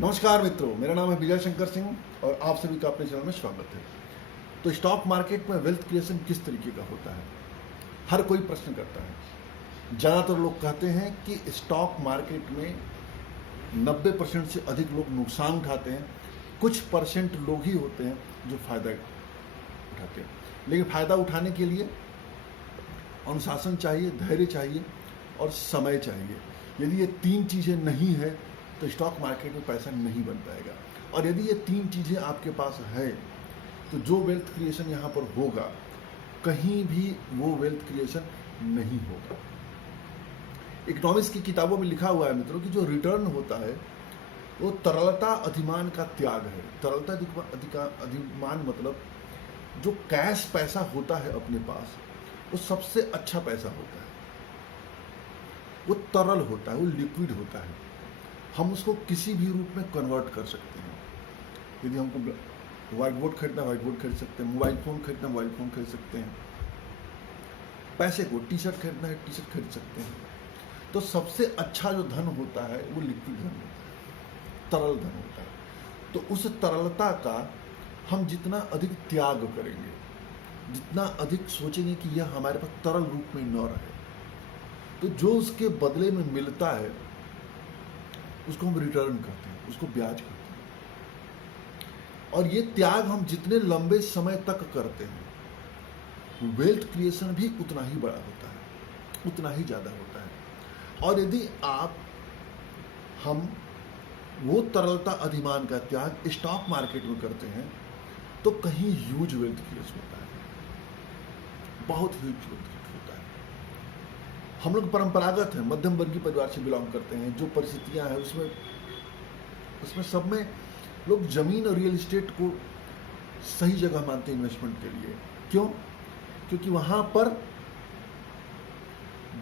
नमस्कार मित्रों, मेरा नाम है विजय शंकर सिंह और आप सभी का अपने चैनल में स्वागत है। तो स्टॉक मार्केट में वेल्थ क्रिएशन किस तरीके का होता है, हर कोई प्रश्न करता है। ज़्यादातर लोग कहते हैं कि स्टॉक मार्केट में 90% से अधिक लोग नुकसान उठाते हैं, कुछ परसेंट लोग ही होते हैं जो फ़ायदा उठाते हैं। लेकिन फ़ायदा उठाने के लिए अनुशासन चाहिए, धैर्य चाहिए और समय चाहिए। यदि ये तीन चीज़ें नहीं है तो स्टॉक मार्केट में पैसा नहीं बन पाएगा। और यदि ये तीन चीज़ें आपके पास है तो जो वेल्थ क्रिएशन यहाँ पर होगा, कहीं भी वो वेल्थ क्रिएशन नहीं होगा। इकोनॉमिक्स की किताबों में लिखा हुआ है मित्रों कि जो रिटर्न होता है वो तरलता अधिमान का त्याग है। तरलता अधिमान मतलब जो कैश पैसा होता है अपने पास, वो सबसे अच्छा पैसा होता है। वो तरल होता है, वो लिक्विड होता है। हम उसको किसी भी रूप में कन्वर्ट कर सकते हैं। यदि हमको व्हाइट बोर्ड खरीदना, व्हाइट बोर्ड खरीद सकते हैं। मोबाइल फ़ोन खरीदना, मोबाइल फ़ोन खरीद सकते हैं। पैसे को टी शर्ट खरीदना है, टी शर्ट खरीद सकते हैं। तो सबसे अच्छा जो धन होता है वो लिक्विड धन होता है, तरल धन होता है। तो उस तरलता का हम जितना अधिक त्याग करेंगे, जितना अधिक सोचेंगे कि यह हमारे पास तरल रूप में न रहे, तो जो उसके बदले में मिलता है उसको हम रिटर्न करते हैं, उसको ब्याज कहते हैं। और ये त्याग हम जितने लंबे समय तक करते हैं, वेल्थ क्रिएशन भी उतना ही बड़ा होता है, उतना ही ज़्यादा होता है। और यदि हम वो तरलता अधिमान का त्याग स्टॉक मार्केट में करते हैं तो कहीं ह्यूज वेल्थ क्रिएशन होता है, बहुत ह्यूज वेल्थ क्रिएशन होता है। हम लोग परंपरागत हैं, मध्यम वर्गीय परिवार से बिलोंग करते हैं। जो परिस्थितियां हैं उसमें सब में लोग जमीन और रियल एस्टेट को सही जगह मानते हैं इन्वेस्टमेंट के लिए। क्यों? क्योंकि वहाँ पर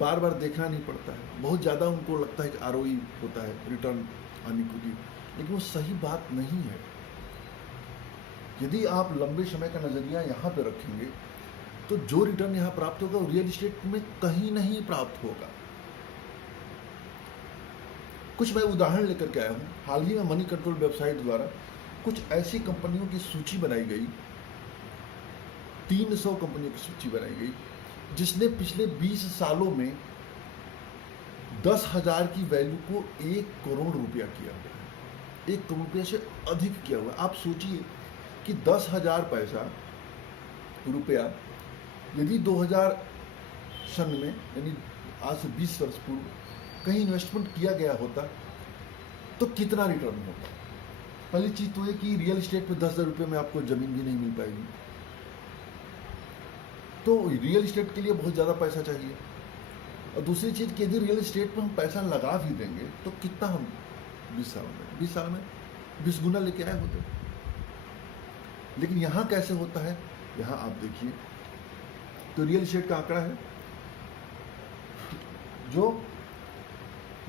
बार बार देखना नहीं पड़ता है। बहुत ज़्यादा उनको लगता है कि आरओई होता है, रिटर्न ऑन इक्विटी, लेकिन वो सही बात नहीं है। यदि आप लंबे समय का नज़रिया यहाँ पर रखेंगे तो जो रिटर्न यहाँ प्राप्त होगा वो रियल एस्टेट में कहीं नहीं प्राप्त होगा। कुछ मैं उदाहरण लेकर के आया हूँ। हाल ही में मनी कंट्रोल वेबसाइट द्वारा कुछ ऐसी कंपनियों की सूची बनाई गई, 300 कंपनियों की सूची बनाई गई जिसने पिछले 20 सालों में 10,000 की वैल्यू को 1 करोड़ रुपया किया हुआ है। 1 करोड़ रुपये से अधिक किया हुआ है। आप सोचिए कि 10,000 रुपया यदि 2000 सन में, यानी आज से 20 वर्ष पूर्व कहीं इन्वेस्टमेंट किया गया होता तो कितना रिटर्न होता। पहली चीज तो है कि रियल एस्टेट में 10,000 रुपये में आपको जमीन भी नहीं मिल पाएगी, तो रियल एस्टेट के लिए बहुत ज़्यादा पैसा चाहिए। और दूसरी चीज़ कि यदि रियल एस्टेट में हम पैसा लगा भी देंगे तो कितना हम 20 साल में 20 गुना लेके आए होते। लेकिन यहाँ कैसे होता है, यहाँ आप देखिए तो रियल एस्टेट का आंकड़ा है जो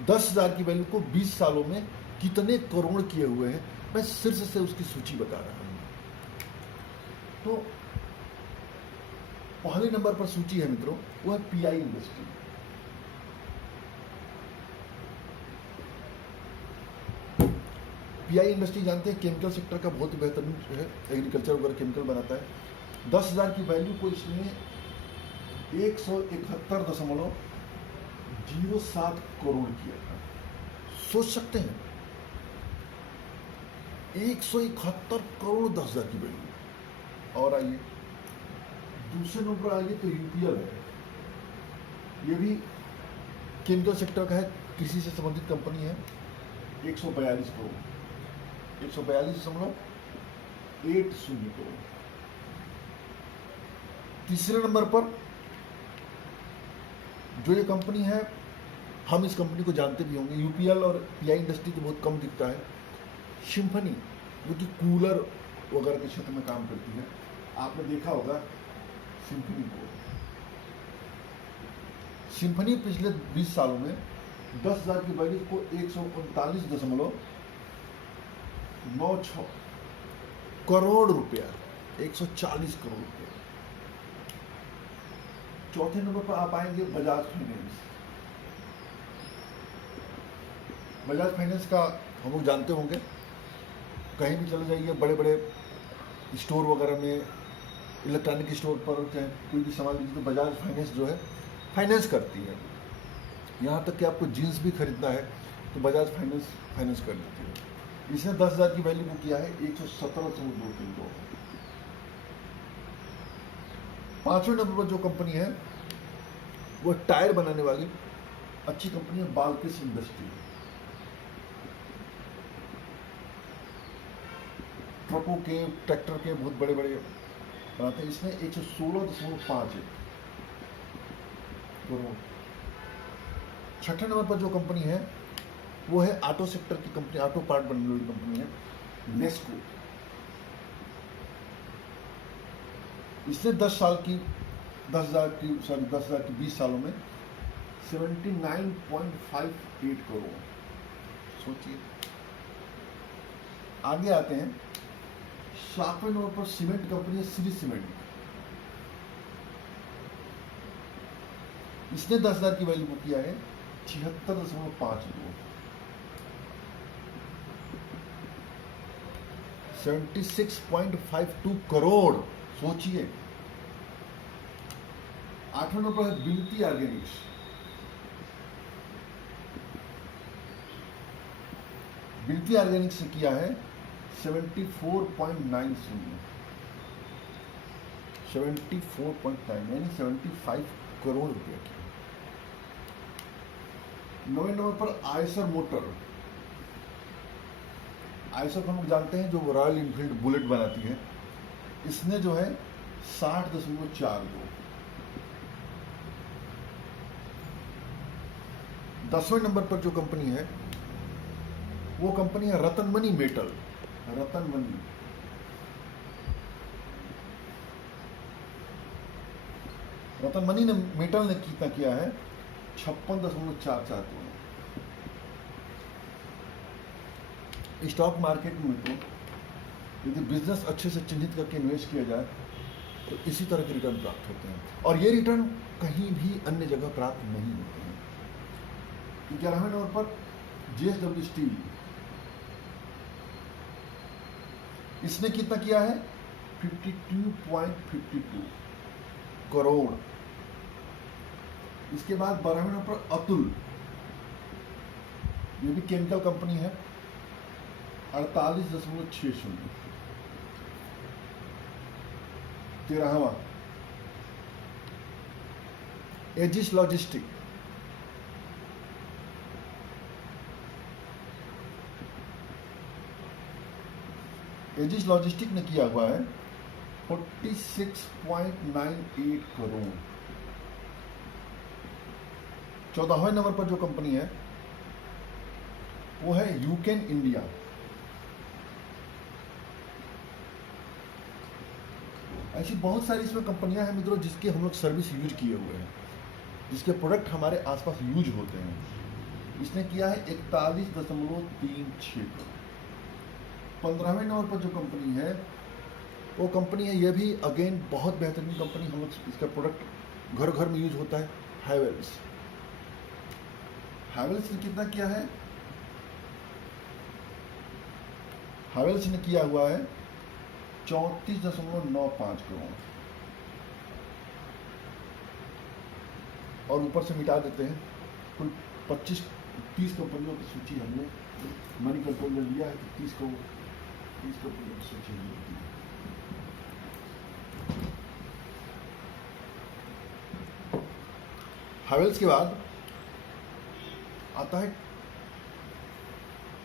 10,000 की वैल्यू को 20 सालों में कितने करोड़ किए हुए हैं। मैं शीर्ष से उसकी सूची बता रहा हूं। तो पहले नंबर पर सूची है मित्रों, वो है पीआई इंडस्ट्री। पीआई इंडस्ट्री जानते हैं, केमिकल सेक्टर का बहुत ही बेहतरीन है, एग्रीकल्चर वगैरह केमिकल बनाता है। 10,000 की वैल्यू को इसने 171.07 करोड़ किया था। सोच सकते हैं, 171 करोड़ 10,000 की वैल्यू। और आइए दूसरे नंबर आइए तो यूपीएल है। ये भी केमिकल सेक्टर का है, कृषि से संबंधित कंपनी है। 142 करोड़, 142.80 करोड़। तीसरे नंबर पर जो ये कंपनी है, हम इस कंपनी को जानते भी होंगे, यूपीएल और पीआई इंडस्ट्री तो बहुत कम दिखता है। सिम्फनी, जो कि कूलर वगैरह के क्षेत्र में काम करती है, आपने देखा होगा सिम्फनी को। सिम्फनी पिछले 20 सालों में 10,000 की वैल्यू को 139.96 करोड़ रुपया, 140 करोड़ रुपया। चौथे नंबर पर आप आएंगे बजाज फाइनेंस। बजाज फाइनेंस का हम लोग जानते होंगे कहीं भी चले जाइए, बड़े बड़े स्टोर वगैरह में, इलेक्ट्रॉनिक स्टोर पर, चाहे कोई भी सामान लीजिए, तो बजाज फाइनेंस जो है फाइनेंस करती है। यहाँ तक कि आपको जीन्स भी खरीदना है तो बजाज फाइनेंस कर लेती है। इसने 10,000 की वैल्यू को किया है 117.232। 5वें नंबर पर जो कंपनी है वो टायर बनाने वाली अच्छी कंपनी है, बाल्किस इंडस्ट्री। ट्रकों के, ट्रैक्टर के बहुत बड़े बड़े बनाते हैं। इसने 116.5 करोड़। 6ठे नंबर पर जो कंपनी है वो है ऑटो सेक्टर की कंपनी, ऑटो पार्ट बनने वाली कंपनी है, नेस्को। इसने 10,000 की 20 सालों में 79.58 करोड़। सोचिए। आगे आते हैं, 7वें नंबर पर सीमेंट कंपनी है श्री सीमेंट। इसने 10,000 की वैल्यू को किया है 76.52। 76.52 करोड़। सोचिए। 8वें नंबर पर है बिनती ऑर्गेनिक्स। बिनती ऑर्गेनिक्स ने किया है 74.90, 74.9 यानी 75 करोड़ रुपए की। 9वें नंबर पर आयसर मोटर। आयसर को हम लोग जानते हैं जो रॉयल इनफील्ड बुलेट बनाती है। इसने जो है 60.42। 10वें नंबर पर जो कंपनी है वो कंपनी है रतनमणि मेटल। रतनमणि ने मेटल ने कितना किया है 56.44 करोड़। स्टॉक मार्केट में तो यदि बिजनेस अच्छे से चिन्हित करके इन्वेस्ट किया जाए तो इसी तरह के रिटर्न प्राप्त होते हैं, और ये रिटर्न कहीं भी अन्य जगह प्राप्त नहीं होते हैं। 11वें नंबर पर JSW स्टील। इसने कितना किया है 52.52 करोड़। इसके बाद 12वें नंबर पर अतुल, ये भी केमिकल कंपनी है, 48.60। 13वां एजिस लॉजिस्टिक। एजिस लॉजिस्टिक ने किया हुआ है 46.98 करोड़। 14वें नंबर पर जो कंपनी है वो है यूकेन इंडिया। ऐसी बहुत सारी इसमें कंपनियां हैं मित्रों जिसके हम लोग सर्विस यूज किए हुए हैं, जिसके प्रोडक्ट हमारे आसपास यूज होते हैं। इसने किया है 41.36 करोड़। 15वें नंबर पर जो कंपनी है वो कंपनी है, ये भी अगेन बहुत बेहतरीन कंपनी, हम लोग इसका प्रोडक्ट घर घर में यूज होता है, हैवेल्स। हैवेल्स ने कितना किया है, हैवेल्स ने किया हुआ है 34.95 करोड़। और ऊपर से मिटा देते हैं, कुल 25-30 कंपनियों की सूची हमने मनी कंट्रोल में लिया है, तो 30 कंपनियों की सूची हमने दी है। हैवेल्स के बाद आता है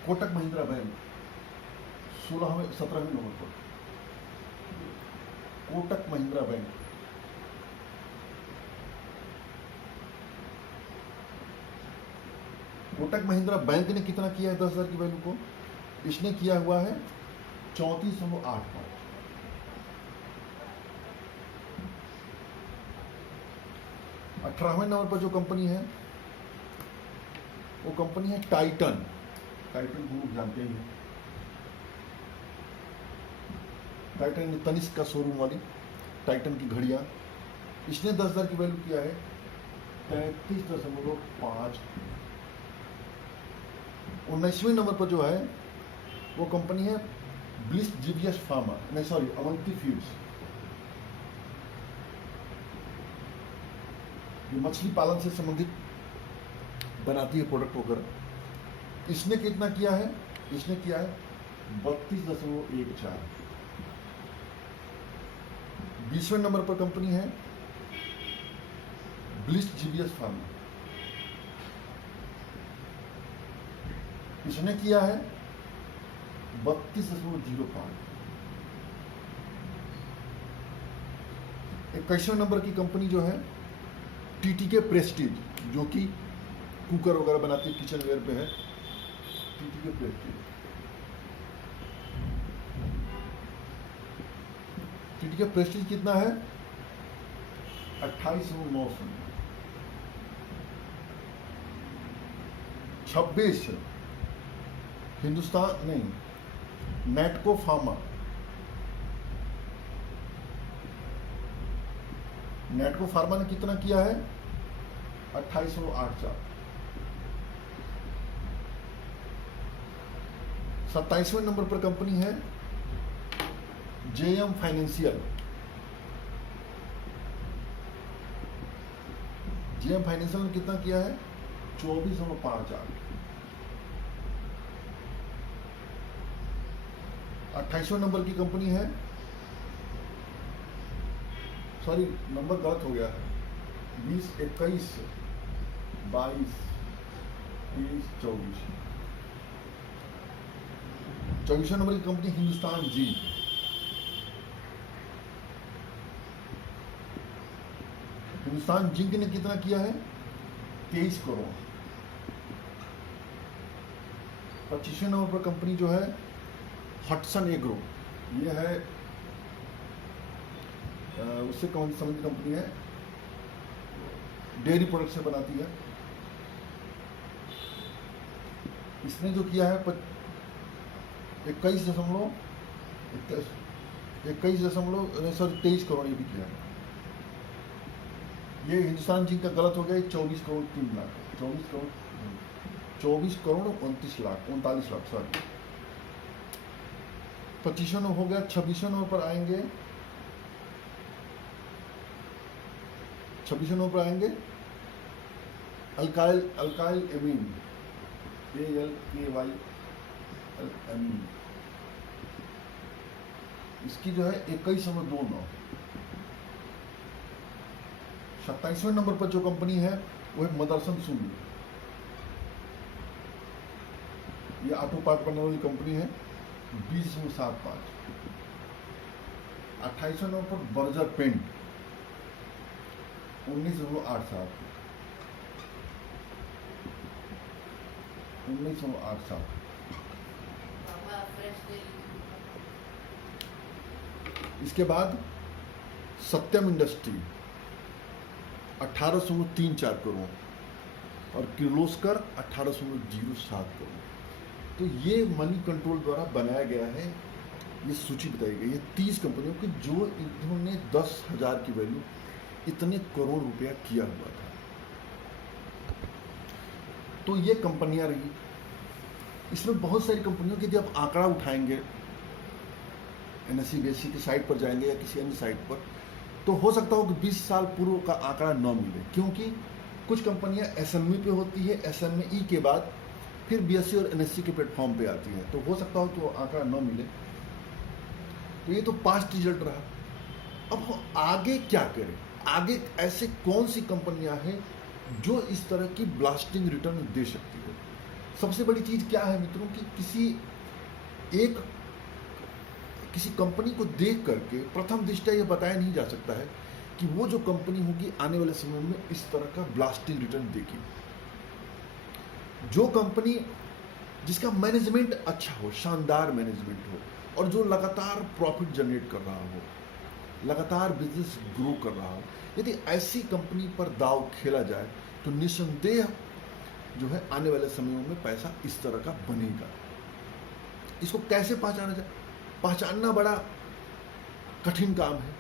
कोटक महिंद्रा बैंक। 17वें नंबर पर कोटक महिंद्रा बैंक। कोटक महिंद्रा बैंक ने कितना किया है 10,000 की वैल्यू को, इसने किया हुआ है 34.85। 18वें नंबर पर जो कंपनी है वो कंपनी है टाइटन। टाइटन को लोग जानते ही हैं, टाइटन ने तनिष्क का शोरूम वाली टाइटन की घड़ियां। इसने 10,000 की वैल्यू किया है 33.5। 19वें नंबर पर जो है वो कंपनी है ब्लिस जीवियस फार्मा, नहीं सॉरी, अवंती फीड्स, ये मछली पालन से संबंधित बनाती है प्रोडक्ट वगैरह। इसने कितना किया है? इसने किया है 32.14। 20वें नंबर पर कंपनी है ब्लिस जीवियस फार्मा, इसने किया है 32.05। 21वें नंबर की कंपनी जो है टीटीके प्रेस्टीज, जो कि कुकर वगैरह बनाती है, किचन वेयर पे है, टीटीके प्रेस्टीज। टीटीके प्रेस्टीज कितना है? 28,900। 26 हिंदुस्तान नहीं, नेटको फार्मा, नेटको फार्मा ने कितना किया है? 28,008। 27वें नंबर पर कंपनी है जेएम फाइनेंशियल। जेएम फाइनेंशियल ने कितना किया है? 24,58। 28वें नंबर की कंपनी है, सॉरी नंबर गलत हो गया है, 20, 21, 22, 23, 24। 24वें नंबर की company Hindustan zinc. Hindustan zinc ने कितना किया है? 23 करोड़। 25वें नंबर पर कंपनी जो है हटसन एग्रो, ये है उससे कौन संबंधित कंपनी है, डेयरी प्रोडक्ट से बनाती है। इसने जो किया है 23 करोड़ ये भी किया है। ये हिंदुस्तान जिंक का गलत हो गया, 24 करोड़ 3 लाख, 24 करोड़ 29 लाख 39 लाख, सॉरी। 25वें नंबर हो गया। 26वें नंबर पर आएंगे, 26वें नंबर पर आएंगे अल्काइल एमीन, ALKY एमीन, इसकी जो है 21.29। 27वें नंबर पर जो कंपनी है वो है मदरसन सूरी, ये ऑटो पार्ट बनाने वाली कंपनी है, 20.75। 28वें नंबर पर बर्जर पेंट, 19.87। 19.87। इसके बाद सत्यम इंडस्ट्री 18.34 करोड़ और किर्लोस्कर 18.07 करोड़। तो ये मनी कंट्रोल द्वारा बनाया गया है, ये सूची बताई गई है 30 कंपनियों की जो इन्होंने 10,000 की वैल्यू इतने करोड़ रुपया किया हुआ था। तो ये कंपनियां रही। इसमें बहुत सारी कंपनियों के यदि आप आंकड़ा उठाएंगे, NSE BSE की साइट पर जाएंगे या किसी अन्य साइट पर, तो हो सकता हो कि 20 साल पूर्व का आंकड़ा न मिले, क्योंकि कुछ कंपनियां SME पे होती है, SME के बाद फिर BSE और NSE के प्लेटफॉर्म पे आती है, तो हो सकता हो कि वो आंकड़ा न मिले। तो ये तो पास्ट रिजल्ट रहा। अब हम आगे क्या करें? आगे ऐसे कौन सी कंपनियां हैं जो इस तरह की ब्लास्टिंग रिटर्न दे सकती है? सबसे बड़ी चीज क्या है मित्रों कि किसी कंपनी को देख करके प्रथम दृष्टया यह बताया नहीं जा सकता है कि वो जो कंपनी होगी आने वाले समय में इस तरह का ब्लास्टिंग रिटर्न देगी। जो कंपनी जिसका मैनेजमेंट अच्छा हो, शानदार मैनेजमेंट हो, और जो लगातार प्रॉफिट जनरेट कर रहा हो, लगातार बिजनेस ग्रो कर रहा हो, यदि ऐसी कंपनी पर दाव खेला जाए तो निस्संदेह जो है आने वाले समयों में पैसा इस तरह का बनेगा। इसको कैसे पहचाना जाए? पहचानना बड़ा कठिन काम है,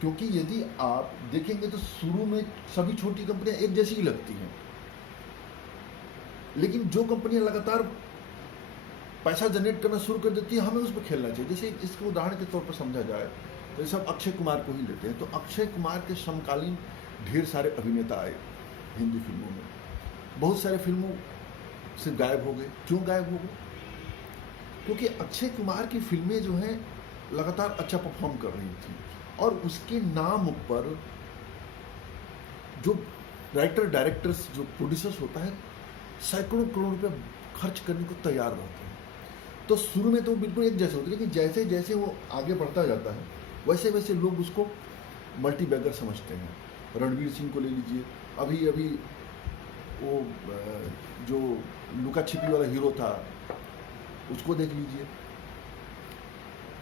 क्योंकि यदि आप देखेंगे तो शुरू में सभी छोटी कंपनियां एक जैसी ही लगती हैं, लेकिन जो कंपनियां लगातार पैसा जनरेट करना शुरू कर देती है, हमें उस पर खेलना चाहिए। जैसे इसको उदाहरण के तौर पर समझा जाए तो जैसे अब अक्षय कुमार को ही लेते हैं, तो अक्षय कुमार के समकालीन ढेर सारे अभिनेता आए हिंदी फिल्मों में, बहुत सारे फिल्मों से गायब हो गए। क्यों गायब हो गए? क्योंकि अक्षय कुमार की फिल्में जो हैं लगातार अच्छा परफॉर्म कर रही थी और उसके नाम पर जो राइटर डायरेक्टर्स, जो प्रोड्यूसर्स होता है, सैकड़ों करोड़ रुपए खर्च करने को तैयार रहते हैं। तो शुरू में तो बिल्कुल एक जैसे होते हैं, लेकिन जैसे जैसे वो आगे बढ़ता जाता है वैसे वैसे लोग उसको मल्टीबैगर समझते हैं। रणवीर सिंह को ले लीजिए, अभी अभी वो जो लुका छिपी वाला हीरो था उसको देख लीजिए।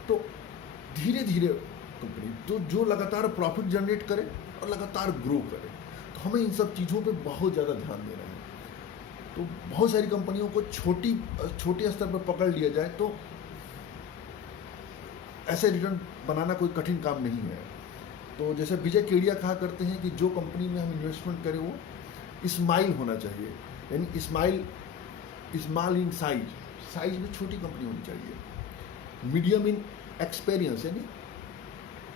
तो धीरे धीरे कंपनी जो लगातार प्रॉफिट जनरेट करे और लगातार ग्रो करे, तो हमें इन सब चीज़ों पे बहुत ज़्यादा ध्यान देना है। तो बहुत सारी कंपनियों को छोटे स्तर पर पकड़ लिया जाए तो ऐसे रिटर्न बनाना कोई कठिन काम नहीं है। तो जैसे विजय केडिया कहा करते हैं कि जो कंपनी में हम इन्वेस्टमेंट करें वो स्माइल होना चाहिए, यानी स्मॉल इन साइज में छोटी कंपनी होनी चाहिए। मीडियम इन एक्सपीरियंस, यानी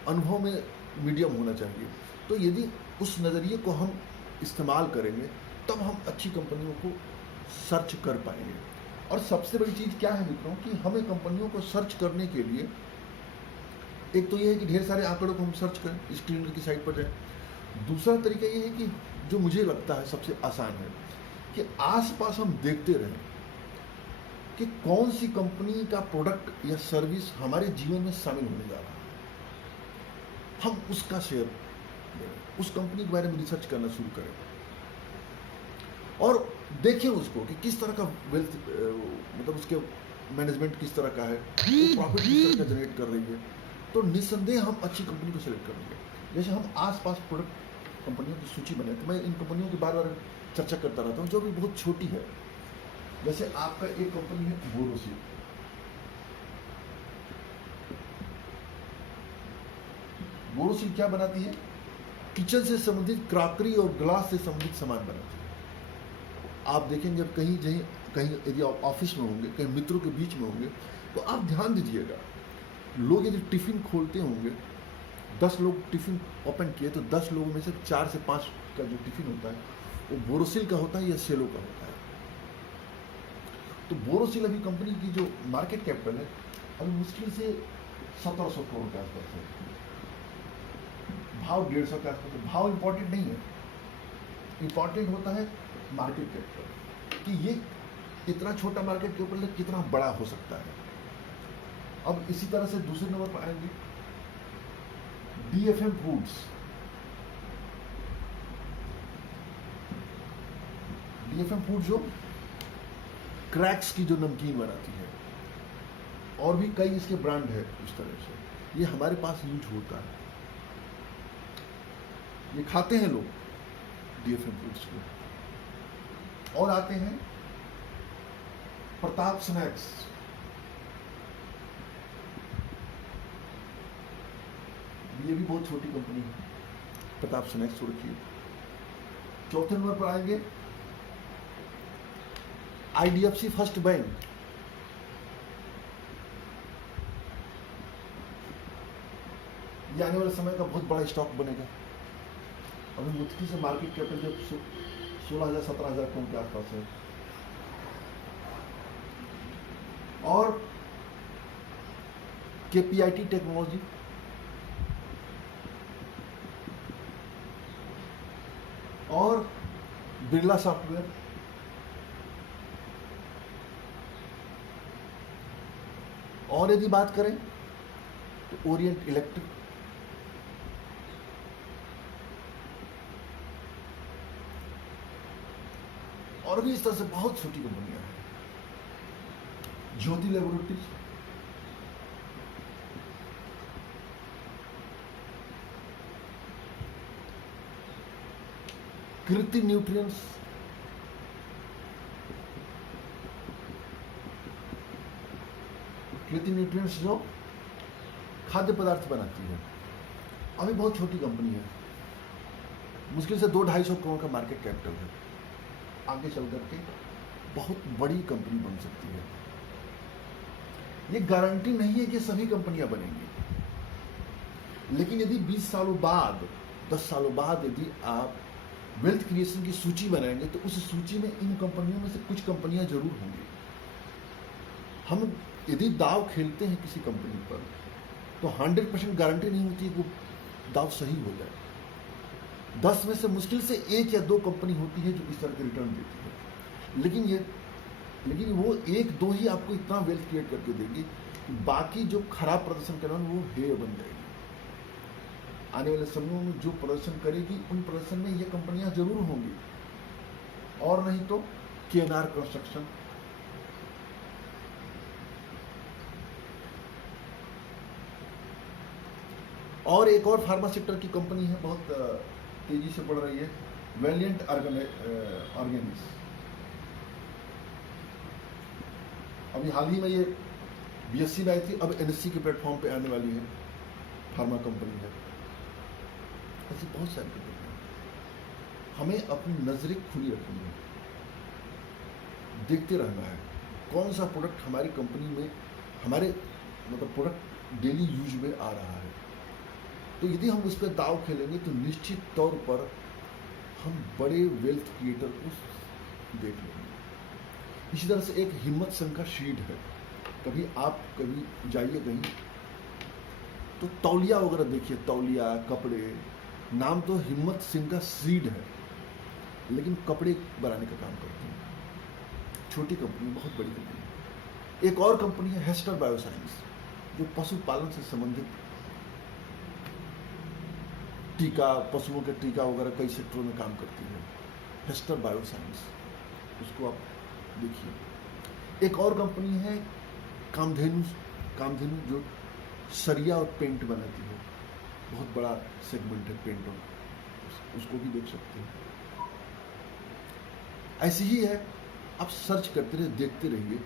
अनुभव में मीडियम होना चाहिए। तो यदि उस नज़रिए को हम इस्तेमाल करेंगे तब हम अच्छी कंपनियों को सर्च कर पाएंगे। और सबसे बड़ी चीज़ क्या है मित्रों कि हमें कंपनियों को सर्च करने के लिए एक तो ये है कि ढेर सारे आंकड़ों को हम सर्च करें, स्क्रीनर की साइट पर जाएं। दूसरा तरीका ये है कि जो मुझे लगता है सबसे आसान है कि आसपास हम देखते रहें कि कौन सी कंपनी का प्रोडक्ट या सर्विस हमारे जीवन में शामिल होने जा रहा है, हम उसका शेयर करें, उस कंपनी के बारे में रिसर्च करना शुरू करें और देखें उसको कि किस तरह का वेल्थ, मतलब उसके मैनेजमेंट किस तरह का है, प्रॉफिट किस तरह का जनरेट कर रही है। तो निस्संदेह हम अच्छी कंपनी को सेलेक्ट करेंगे। जैसे हम आसपास प्रोडक्ट कंपनियों की सूची बनाए, तो मैं इन कंपनियों की बार बार चर्चा करता रहता हूँ जो भी बहुत छोटी है। जैसे आपका एक कंपनी है बोरोसिल। बोरोसिल क्या बनाती है? किचन से संबंधित क्रॉकरी और ग्लास से संबंधित सामान बनाती है। आप देखेंगे जब कहीं यदि आप ऑफिस में होंगे, कहीं मित्रों के बीच में होंगे, तो आप ध्यान दीजिएगा, लोग यदि टिफिन खोलते होंगे, 10 लोग टिफिन ओपन किए तो 10 लोगों में से 4 से 5 का जो टिफिन होता है वो बोरोसिल का होता है या सेलो का होता है। तो बोरोसिल अभी कंपनी की जो मार्केट कैपिटल है अभी मुश्किल से 1700 करोड़ के आसपास है, भाव 150 के आसपास है। भाव इंपॉर्टेंट नहीं है, इंपॉर्टेंट होता है मार्केट कैपिटल, कि ये इतना छोटा मार्केट कैपिटल कितना बड़ा हो सकता है। अब इसी तरह से दूसरे नंबर पर आएंगे DFM फूड्स। DFM फूड जो क्रैक्स की जो नमकीन बनाती है, और भी कई इसके ब्रांड है उस तरह से, ये हमारे पास यूज होता है, ये खाते हैं लोग DFM फूड्स को। और आते हैं प्रताप स्नैक्स। ये भी बहुत छोटी कंपनी है, प्रताप स्नैक्स को रखिए। चौथे नंबर पर आएंगे IDFC फर्स्ट बैंक। ये आने वाले समय का बहुत बड़ा स्टॉक बनेगा। अभी मुश्किल से मार्केट कैपिटल जब 16,000-17,000 करोड़ के आसपास है। और KPIT टेक्नोलॉजी, और बिरला सॉफ्टवेयर, और यदि बात करें तो ओरिएंट इलेक्ट्रिक, और भी इस तरह से बहुत छोटी कंपनियां हैं। ज्योति लैबोरेटरीज, कृति न्यूट्रिएंट्स, कृति न्यूट्रिएंट्स जो खाद्य पदार्थ बनाती है, अभी बहुत छोटी कंपनी है, मुश्किल से 200-250 करोड़ का मार्केट कैपिटल है। आगे चल करके बहुत बड़ी कंपनी बन सकती है। ये गारंटी नहीं है कि सभी कंपनियां बनेंगी, लेकिन यदि 20 सालों बाद, 10 सालों बाद यदि आप वेल्थ क्रिएशन की सूची बनाएंगे तो उस सूची में इन कंपनियों में से कुछ कंपनियां जरूर होंगी। हम यदि दाव खेलते हैं किसी कंपनी पर तो 100% गारंटी नहीं होती कि वो दाव सही हो जाए। 10 में से मुश्किल से 1 या 2 कंपनी होती है जो इस तरह के रिटर्न देती है, लेकिन वो 1-2 ही आपको इतना वेल्थ क्रिएट करके देगी कि बाकी जो खराब प्रदर्शन कर रहा है वो हेय बन जाएगी। आने वाले समयों में जो प्रदर्शन करेगी उन प्रदर्शन में ये कंपनियां जरूर होंगी, और नहीं तो KNR कंस्ट्रक्शन, और एक और फार्मा सेक्टर की कंपनी है, बहुत तेजी से बढ़ रही है, वैलिएंट ऑर्गेनिक्स। अभी हाल ही में ये BSC में आई थी, अब NSE के प्लेटफॉर्म पे आने वाली है, फार्मा कंपनी है। ऐसी बहुत सारी कंपनियां। हमें अपनी नजरें खुली रखनी है, देखते रहना है कौन सा प्रोडक्ट हमारी कंपनी में, हमारे मतलब प्रोडक्ट डेली यूज में आ रहा है। तो यदि हम उस पर दाव खेलेंगे तो निश्चित तौर पर हम बड़े वेल्थ क्रिएटर को देख लेंगे। इसी तरह से एक हिम्मत संघ का शीट है, कभी जाइए कहीं तो तौलिया वगैरह देखिए, तौलिया, कपड़े, नाम तो हिम्मत सिंह का सीड है, लेकिन कपड़े बनाने का काम करते हैं। छोटी कंपनी, बहुत बड़ी कंपनी। एक और कंपनी है हेस्टर बायोसाइंस, जो पशुपालन से संबंधित टीका, पशुओं के टीका वगैरह कई सेक्टरों में काम करती है, हेस्टर बायोसाइंस, उसको आप देखिए। एक और कंपनी है कामधेनु जो सरिया और पेंट बनाती है, बहुत बड़ा सेगमेंट है पेंट, उसको भी देख सकते हैं। ऐसी ही है, आप सर्च करते रहिए, देखते रहिए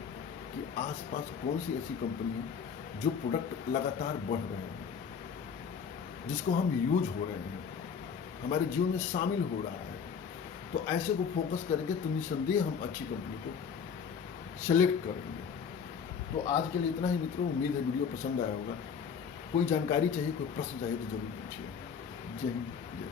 कि आसपास कौन सी ऐसी कंपनी है जो प्रोडक्ट लगातार बढ़ रहे हैं, जिसको हम यूज हो रहे हैं, हमारे जीवन में शामिल हो रहा है। तो ऐसे को फोकस करेंगे तो निसंदेह हम अच्छी कंपनी को सेलेक्ट करेंगे। तो आज के लिए इतना ही मित्रों, उम्मीद है वीडियो पसंद आया होगा। कोई जानकारी चाहिए, कोई प्रश्न चाहिए तो जरूर पूछिए। जय हिंद, जय।